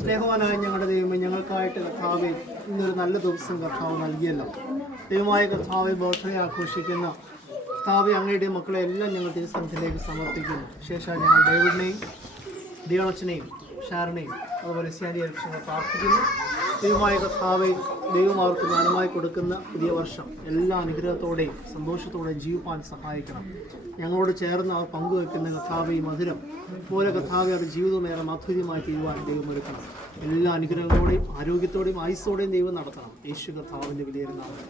സ്നേഹവാനായ ഞങ്ങളുടെ ദൈവമേ, ഞങ്ങൾക്കായിട്ട് കർത്താവെ ഇന്നൊരു നല്ല ദിവസം കർത്താവ് നൽകിയല്ലോ. ദൈവമായ കർത്താവെ ബർത്ത്ഡേ ആഘോഷിക്കുന്ന കർത്താവെ അങ്ങയുടെ മക്കളെ എല്ലാം ഞങ്ങൾ തിരുസന്നിധിയിലേക്ക് സമർപ്പിക്കുന്നു. ശേഷം ഞങ്ങൾ ഡേവിഡിനെയും ഡിയോണച്ചനെയും ഷാരനെയും അതുപോലെ സ്യാനിയെ രക്ഷങ്ങൾ പ്രാർത്ഥിക്കുന്നു. ദൈവമായ കർത്താവെ, ദൈവം അവർക്ക് ദാനമായി കൊടുക്കുന്ന പുതിയ വർഷം എല്ലാ അനുഗ്രഹത്തോടെയും സന്തോഷത്തോടെയും ജീവിപ്പാൻ സഹായിക്കണം. ഞങ്ങളോട് ചേർന്ന് അവർ പങ്കുവെക്കുന്ന കർത്താവെ ഈ മധുരം പോലെ കർത്താവെ അവരുടെ ജീവിതം ഏറെ മാധുര്യമായി തീരുവാൻ ദൈവം ഒരുക്കണം. എല്ലാ അനുഗ്രഹങ്ങളോടെയും ആരോഗ്യത്തോടെയും ആയുസ്സോടെയും ദൈവം നടത്തണം. യേശു കർത്താവിൻ്റെ വലിയ നാമത്തിൽ.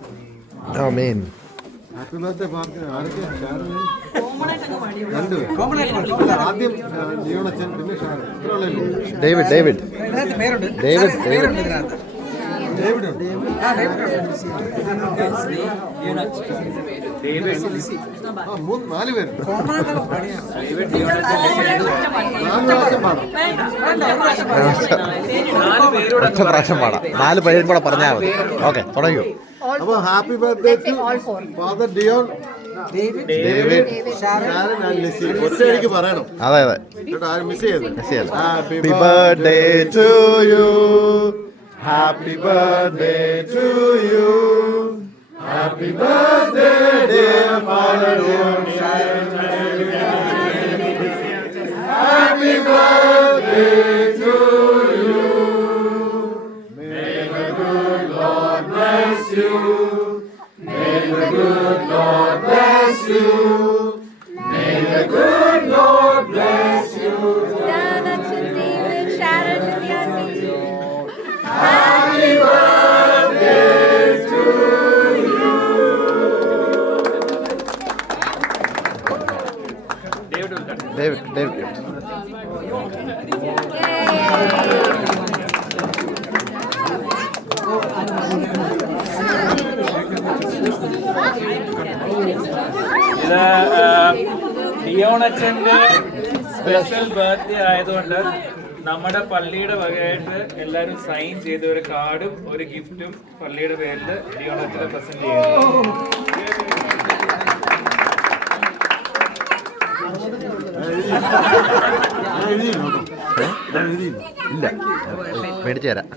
ഹാപ്പി ബർത്ത്ഡേ പാർക്ക് ആരൊക്കെ? ആദ്യം ജീവനച്ചൻ, പിന്നെ ഡേവിഡ് ഡേവിഡ് ഡേവിഡ് ഡേവിഡ് നാല് പേര്. 4 പ്രാവശ്യം പാടാം. 4 പേരും കൂടെ പറഞ്ഞാൽ മതി. ഓക്കെ, തുടങ്ങിയോ? അപ്പോൾ happy birthday to father Dion, David, Sharon and Lissy. ഒറ്റയടിക്ക് പറയണം. അതെ അതെ, ആരും മിസ് ചെയ്യരുത്. Happy birthday to you, happy birthday to you, happy birthday dear father Dion, happy birthday to you. May the good Lord bless you. May the good Lord bless you. May the good Lord bless you. David, Sharon, Happy birthday to you. David. ഇത് ഡിയോണച്ചൻ്റെ special birthday ആയതുകൊണ്ട് നമ്മുടെ പള്ളിയുടെ വകയായിട്ട് എല്ലാവരും sign ചെയ്ത ഒരു കാർഡും ഒരു ഗിഫ്റ്റും പള്ളിയുടെ പേരിൽ ഡിയോണച്ചനെ പ്രസന്റ് ചെയ്യുന്നു. ഇല്ല, മേടിച്ചു തരാം.